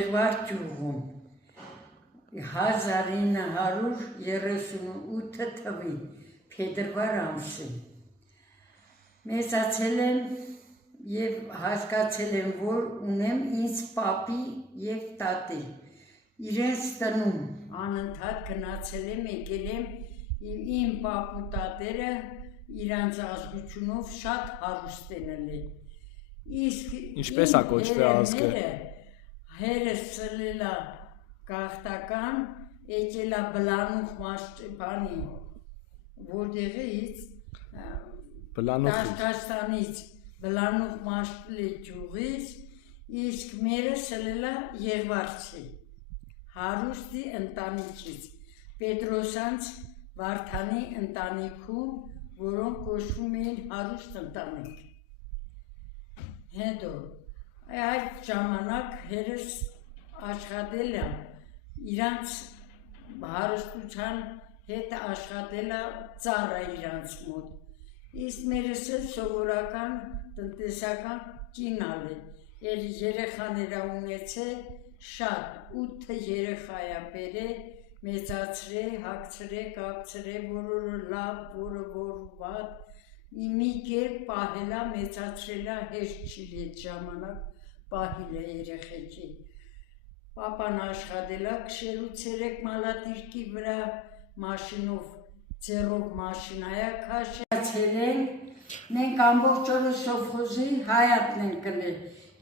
Գյուղում 1938 թվականի փետրվար ամսին մեծացել եմ և հասկացել եմ, որ ունեմ ինձ պապի և տատի, իրենց տնում անընդհատ գնացել եմ, եկել եմ, իմ պապ ու տատերը իրանց ազգությունով շատ հարուստ են ելել։ Ինչպես է կոչվել ազգը։ Հերս ծլել է գաղթական, եկել է Բլանուխ Մաշճեպանի, որտեղից Տաշկաստանից Բլանուխ Մաշտլի գյուղից, իսկ մերս ելել է Եղվարցի, հարուստի ընտանիքից, Պետրոսյանց Վարդանի ընտանիքում, որոնք կոչվում էին հարուստ ընտանիք։ Հետո այդ ժամանակ հերս աշխատել է, իրանց հարստության հետ աշխատել է ծառը իրանց մոտ, իսկ մերս էլ սովորական տնտեսական կին ալել, էլ երեխաները ունեցել շատ, 8 երեխա է բերել, մեծացրել, հագցրել, կապցրել, որը լավ, որը որ վատ, մի կերպ պահել է, մեծացրել է, հեշտ չի այդ ժամանակ պահել է երեխեքին։ Պապան աշխատել է, քշելու ցերեկ մալատիրկի վրա, մաշինով, ձեռով մաշինա է քաշել ենք, մենք ամբողջ օրը սովխոզի հայատն ենք կնել,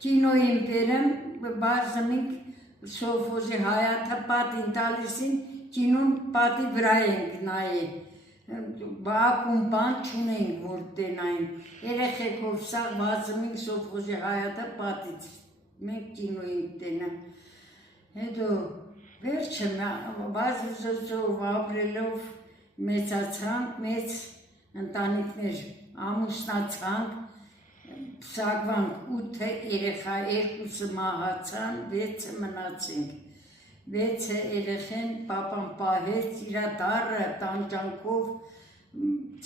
կինոյին բերեմ, բարձմինք սովխոզի հայատը պատին տալիսին, կինոն պատի վրա ենք նայել, բակում բան չունենք, որ տենային, երեխեքով սաղ բարձմինք սովխոզի հայատը պատից, մենք կինոյին տենեմ, հետո վերջը բազվզով ապրելով մեծացանք, մեծ ընտանիքներ ամուսնացանք, պսակվանք 8 երեխա, 2-ը մահացան, 6-ը մնացինք, 6 երեխեն պապան պահեց, իրա դառը տանջանքով,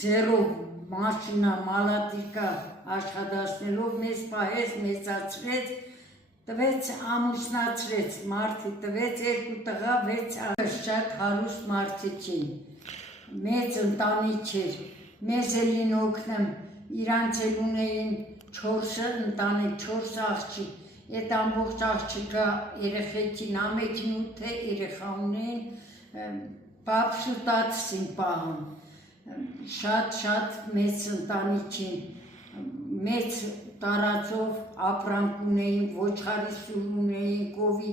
ձեռով մաշինա, մալատիկա աշխատացնելով, մեզ պահեց, մեծացրեց, տվեց ամուսնացրեց, մարդի տվեց, 2 տղա, 6 շատ հարուստ մարդիկ էին, մեծ ընտանիք էր, մեզ էլին օգնեմ, իրանց էլ ունեին 4 ընտանիք, 4 աղջիկ, այդ ամբողջ աղջիկը երեխեքին ամեքին 8 երեխա ունեին, պապսու տատսին պահում, շատ մեծ ընտանիքին, մեծ տարածով ապրանք ունեին, ոչխարի սուր ունեին, կովի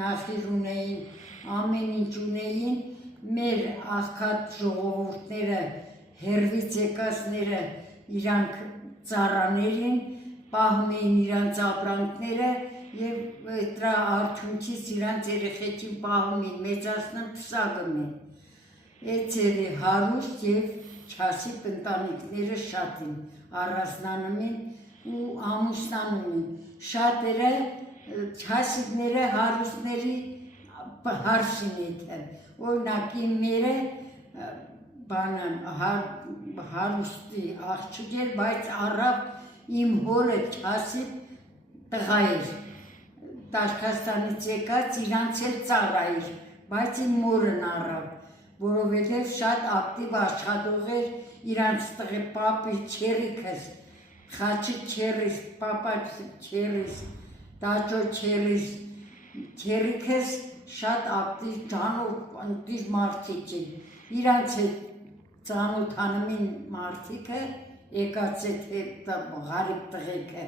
նախիր ունեին, ամեն ինչ ունեին, մեր աղքատ ժողովուրդները, հերվից եկածները իրանք ծառաներին, պահում էին իրանց ապրանքները և դրա արդյունքից իրանց երեխեքին պահում էին, մեծացնում պսակում էին, այդ ձևի հարուստ և չասիպ ընտանիքները շատ են, առանձնանում են ու ամուսնանում են, շատերը չասիպները հարուստների հարսին եթեր, օրինակ իմ մերը հարուստի աղջիկ էր, բայց առավ իմ հորը չասիպ տղա էր, Տաշկաստանից եկած իրանց էլ ծառա էր, բայց իմ մորն առավ, որովհետև շատ ակտիվ աշխատող էր իրանց տղի պապի չերիքս, խաչի չերիս, պապա չերիս, տաճո չերիքս շատ ակտիվ ճանով ընտիր մարդիկ են, իրանց հետ ծանոթանում են մարդիկը, եկած հետ ғարիբ տղեկը,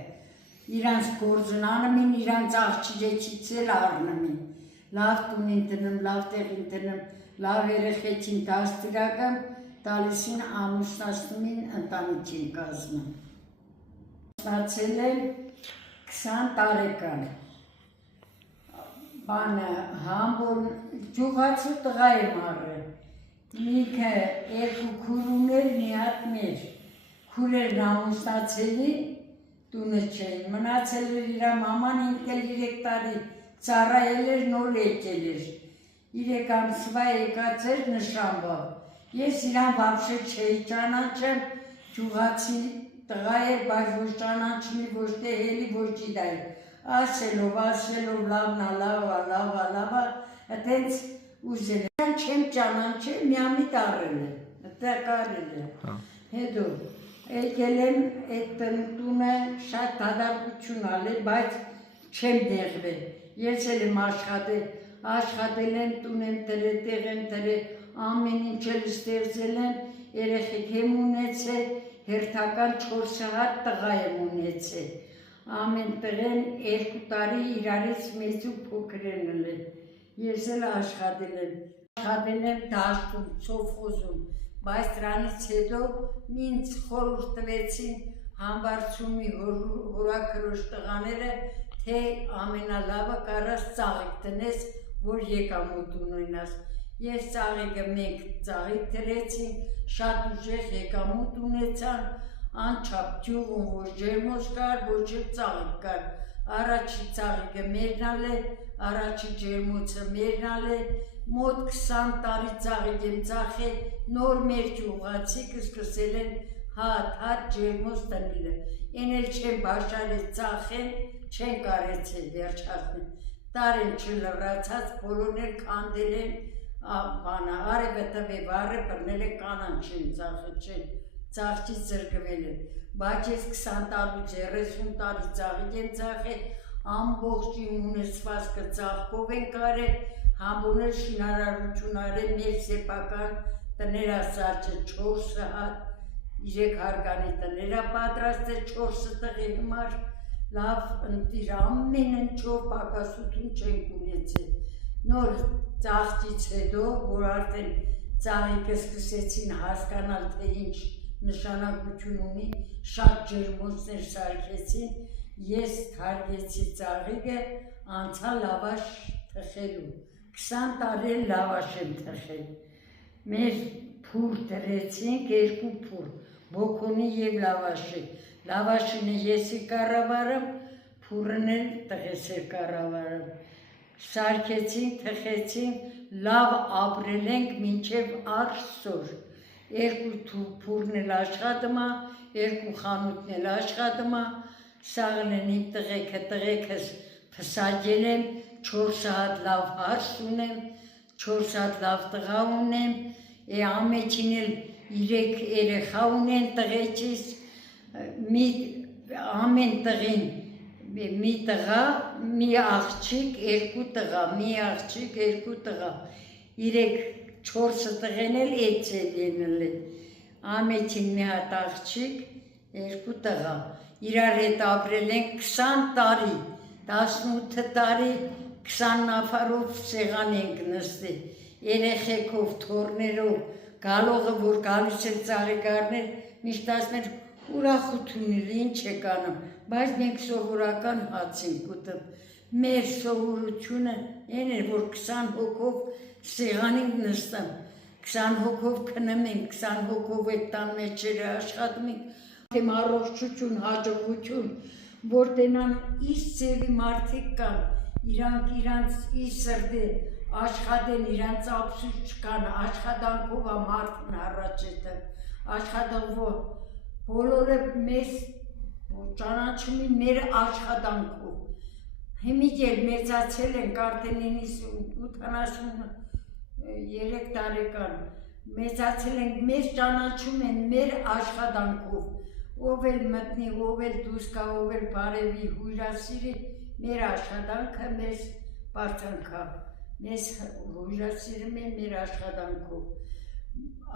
իրանց գործնանում են, իրանց աղջիկեքից էլ առնում են, լավ տուն են տնում, լավ տեղ են տնում, լավ երեխեքին դաստիարակում, տալիս են ամուսնացնում են, ընտանիք են կազմում։ Ամուսնացել եմ 20 տարեկան, գյուղացու տղա եմ առել, մինքը 2 քուր ուներ, մի հատ մեր, քուրերն ամուսնացելի, տունը չէին, մնացել էր իրա մաման, ինքն էլ 3 տարի ծառայել էր, նոր եկել էր, 3 ամսվա եկած էր նշանվա, ես իրան վաբշե չէի ճանաչեմ, գյուղացի տղա էր, բայց ոչ ճանաչմի, ոչ թե հելի, ոչ իդայ, ասելով լավնա, լավա, այդենց ուզել են, չեմ ճանաչել, միամիտ առել է, այդտեղ կարել է, հետո եկել եմ այդ տունը շատ դադարություն ալել, բայց չեմ դեղվել, ես էլ եմ աշխատել եմ, տուն եմ տրել, տեղ եմ տրել, ամեն ինչ էլ ստեղծել եմ, երեխեք եմ ունեցել, հերթական 4 հատ տղա եմ ունեցել, ամեն տղեն 2 տարի իրարից մեծ ու փոքր են ելել, ես էլ աշխատել եմ դաշտում, սովխոզում, բայց դրանից հետո ինձ խորհուրդ տվեցին Համբարձումի հորաքրոջ տղաները, թե ամենալավը կարաս ծաղիկ տնես, որ եկամուտ ունենաս։ Ես ծաղիկը մենք ծաղիկ դրեցինք, շատ ուժեղ եկամուտ ունեցան, անչափ գյուղում ոչ ջերմոց կար, ոչ էլ ծաղիկ կար։ Առաջի ծաղիկը մերնալ է, առաջի ջերմոցը մերնալ է, մոտ 20 տարի ծաղիկ եմ ծախել, նոր մեր գյուղացիք սկսել են հատ ջերմոց տնելը։ Էն էլ չեն բաշարել ծախեն, չեն կարեցել վերջացնել։ Տարեն չլվրացած, բոլորն էլ քանդել են, արևը տվե վառը բռնել են կանան չեն ծախել, չեն ծաղկից զրկվել են։ Բայց ես 20 տարուց 30 տարի ծաղիկ եմ ծախել, ամբողջ իմ ունեցվածքը ծաղկով են կարել, համոնել շինարարություն արել մեր սեփական տներ ասաճը 4 հատ, 3 հարկանի տներա պատրաստել 4 տղի համար, լավ ընտիր ամեն ինչով պակասություն չենք ունեցել։ Նոր ծաղկից հետո, որ արդեն ծաղիկը սկսեցին հասկանալ, թե ինչ նշանակություն ունի, շատ ջերմոցներ սարքեցին, ես թարգեցի ծաղիկը, անցա լավաշ թխելու, 20 տարի լավաշ եմ թխել, մեր փուր դրեցինք, 2 փուր, բոքոնի և լավաշի, լավաշին ես կառավարեմ, փուրն էլ տղես կառավարեմ, սարքեցինք, թխեցինք, լավ ապրել ենք մինչև այսօր, 2 փուրն էլ աշխատում է, 2 խանութն էլ աշխատում է, սաղել են իմ տղեկս փսաջել եմ, 4 հատ լավ հարս ունեմ, 4 հատ լավ տղա ունեմ, ամեջին էլ 3 երեխա ունեն տղեջիս, ամեն տղին մի տղա, մի աղջիկ, 2 տղա, մի աղջիկ, 2 տղա, 3-4 տղեն էլ էցել են, ամեջին մի հատ աղջիկ, 2 տղա, իրար հետ ապրել ենք 20 տարի, 18 տարի, 20 նավարով սեղան ենք նստել, երեխեքով, թորներով, գալողը, որ գալիս էլ ծաղիկ առնել, միշտ ասում էր ուրախություններ, ինչ եք անում, բայց մենք սովորական հաց ենք ուտում, մեր սովորությունը այն էր, որ 20 հոգով սեղանին նստում, 20 հոգով քնում ենք, 20 հոգով այդ տան մեջերը աշխատում ենք, թեմ առողջություն, հաջողություն, որ տենան իս ձևի մարդիկ կան, իրանք իս սրդի աշխատեն, իրանց ափսուս չկան, աշխատանքով է մարդն առաջ հետը, աշխատանքով, բոլորը մեզ ճանաչում են մեր աշխատանքով, հիմիկ էլ մեծացել ենք, արդեն 83 տարեկան, մեծացել ենք, մեզ ճանաչում են մեր աշխատանքով, ով էլ մտնի, ով էլ դուրս գա, ով էլ բարևի, հյուրասիրի, մեր աշխատանքը մեզ բարձրանքա, մեզ հյուրասիրում են մեր աշխատանքով,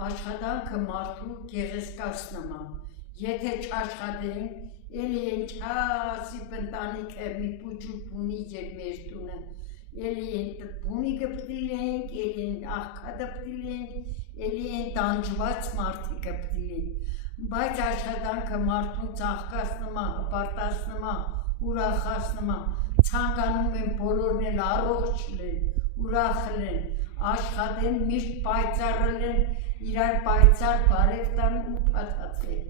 աշխատանքը մարդու գեղեցկացնում է, եթե չաշխատենք, էլի են չասի պնտանիքը մի պուջուր բունիկ էր մեր տունը, էլի են բունիկը պտիլենք, էլի են աղքադը պտիլենք, էլի են տանջված մարդիկը պտիլենք, բայց աշխատանքը մարդուն ծաղկացնում է, հպարտացնում է, ուրախացնում է, ցանկանում են բոլորն էլ առողջ լինեն, ուրախ լինեն, աշխատեն, միշտ պայծառ լինեն, իրար պայծառ բարև տան ու փաթաթեն։